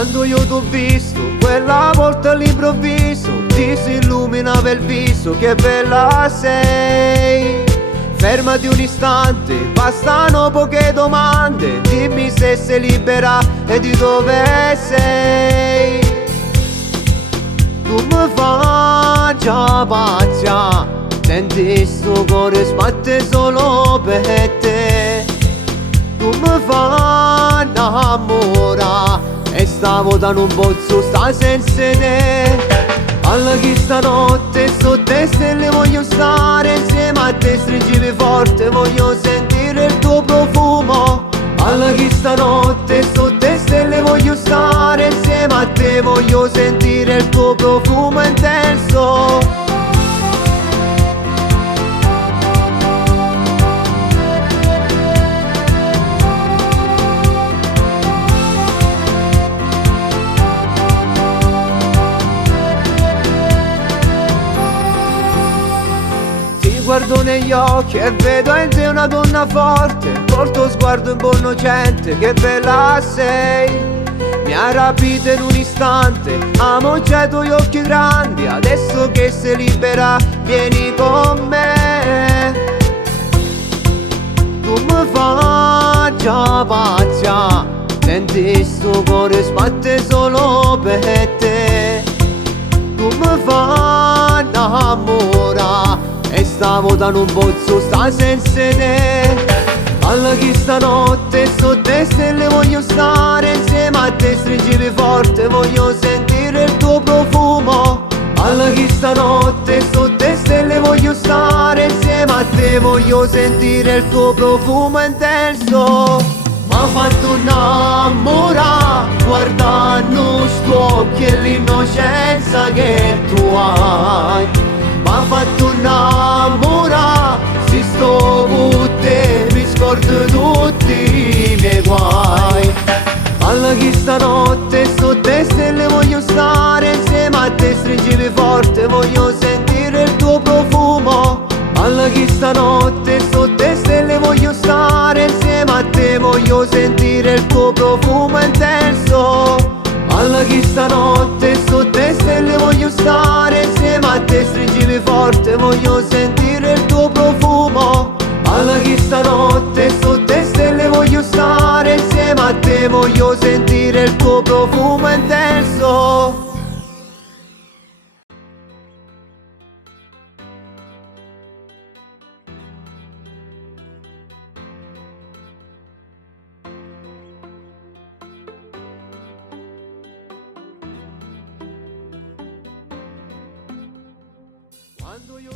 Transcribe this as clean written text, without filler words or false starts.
Quando io t'ho visto, quella volta all'improvviso ti si illuminava il viso, che bella sei. Fermati un istante, bastano poche domande, dimmi se sei libera e di dove sei. Tu mi facci pazza, senti sto cuore sbatte solo per te. Tu mi fai innamorare e stavo da un pozzo, sta senza te. Alla chi stanotte sotto le stelle voglio stare insieme a te, stringimi forte, voglio sentire il tuo profumo. Alla chi stanotte sotto le stelle voglio stare insieme a te, voglio sentire il tuo profumo intenso. Guardo negli occhi e vedo in te una donna forte, col tuo sguardo innocente, che bella sei. Mi ha rapito in un istante, amo già i tuoi occhi grandi, adesso che sei libera vieni con me. Tu mi facci pazza, senti sto cuore sbatte solo per te. Tu mi fai innamorare e stavo da un pozzo, sta senza te. Alla chi stanotte sotto le stelle voglio stare insieme a te, stringimi forte, voglio sentire il tuo profumo. Alla chi stanotte sotto le stelle voglio stare insieme a te, voglio sentire il tuo profumo intenso. M'ha fatto innamorare guardando sto occhi e l'innocenza che tu hai. M'ha fatto innamorare, se sto con te mi scordo tutti i miei guai. Alla chi stanotte sotto le stelle voglio stare insieme a te, stringimi forte, voglio sentire il tuo profumo. Alla chi stanotte sotto le stelle voglio stare insieme a te, voglio sentire il tuo profumo intenso. Alla chi stanotte sotto le stelle voglio stare insieme a te, stringimi forte, voglio sentire il tuo profumo. Alla chi stanotte sotto le stelle voglio stare insieme a te, voglio sentire il tuo profumo intenso. Quando io